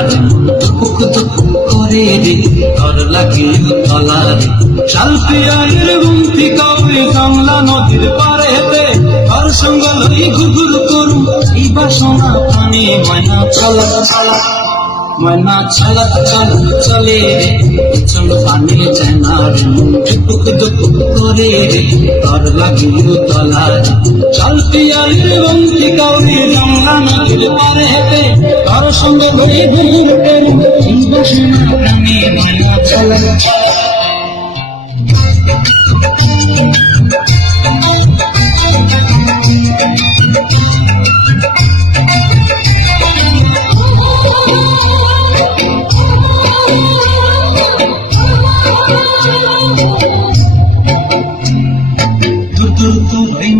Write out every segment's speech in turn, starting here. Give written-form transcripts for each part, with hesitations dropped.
রে দুপুক দুপুক করে রে তর লাগিল তলা রে শালপিয়ায়ের গুমতি কাউরি কমলা নদীর পারেতে তার সঙ্গ লই ঘুঘুর করুম এই বাসনা প্রাণী ময়না চলা চলা ময়না চলা চল চলে রে পিছন পানে চেনা রে দুপুক দুপুক করে রে তর লাগিল তলা রে শালপিয়ায়ের গুমতি কাউরি কমলা নদীর পারেতে তার সঙ্গ লই ঘুঘুর করুম এই বাসনা প্রাণী ময়না চলা চলা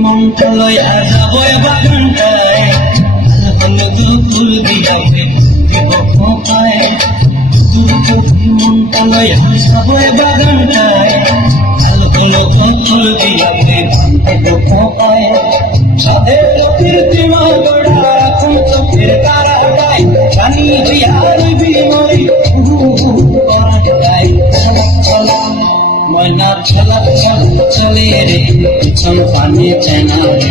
মনটা লইয়া যাব বাগানটায় হলুদ ফুল দিয়াবে দিব খোপায় মনটা লইয়া যাব বাগানটায় হলুদ ফুল দিয়াবে দিব খোপায় সাধের কীর্তিমা গড়া এখন চোখের তারাটায় রানী বিহার বিমরি ময়না চলা চল চলে রে পিছন পানে চেনা রে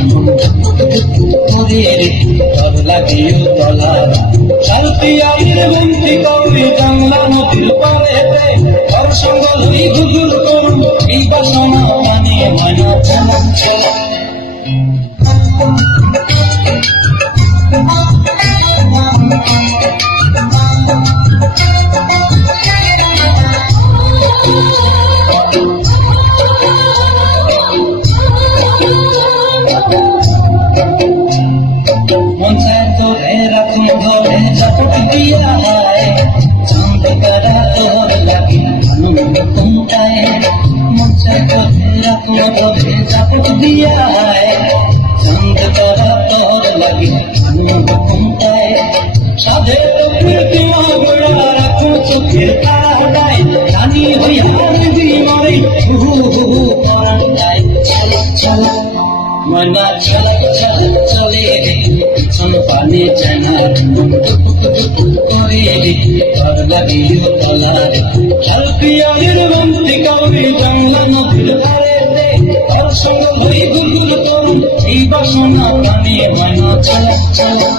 করে রে তর লাগিল তলা শালপিয়ায়ের গুমতি কাউরি বাংলা নদীর পারেতে তার সঙ্গ লই ঘুঘুর করুম এই বাসনা মানে ময়না চলা চলা দিয়া চাঁদ করা তোর লাগে আনন্দ কুমটায় মনসা করে ধরে চাপট দিয়া চাঁদ করা তোর লাগে আনন্দ কুমটায় সাধের কীর্তিমা গড়া রাখো চোখের তারাটায় রানী হইয়ার বিমরে হু হু করার যায় চলা চলা ময়না চলা চলা চলে রে পিছন পানে চেনা করে রে তর লাগিল তলা রে শালপিয়ায়ের গুমতি কাউরি বাংলা নদীর পারেতে তার সঙ্গ লই ঘুঘুর করুম এই বাসনা প্রাণী ময়না চলা চলা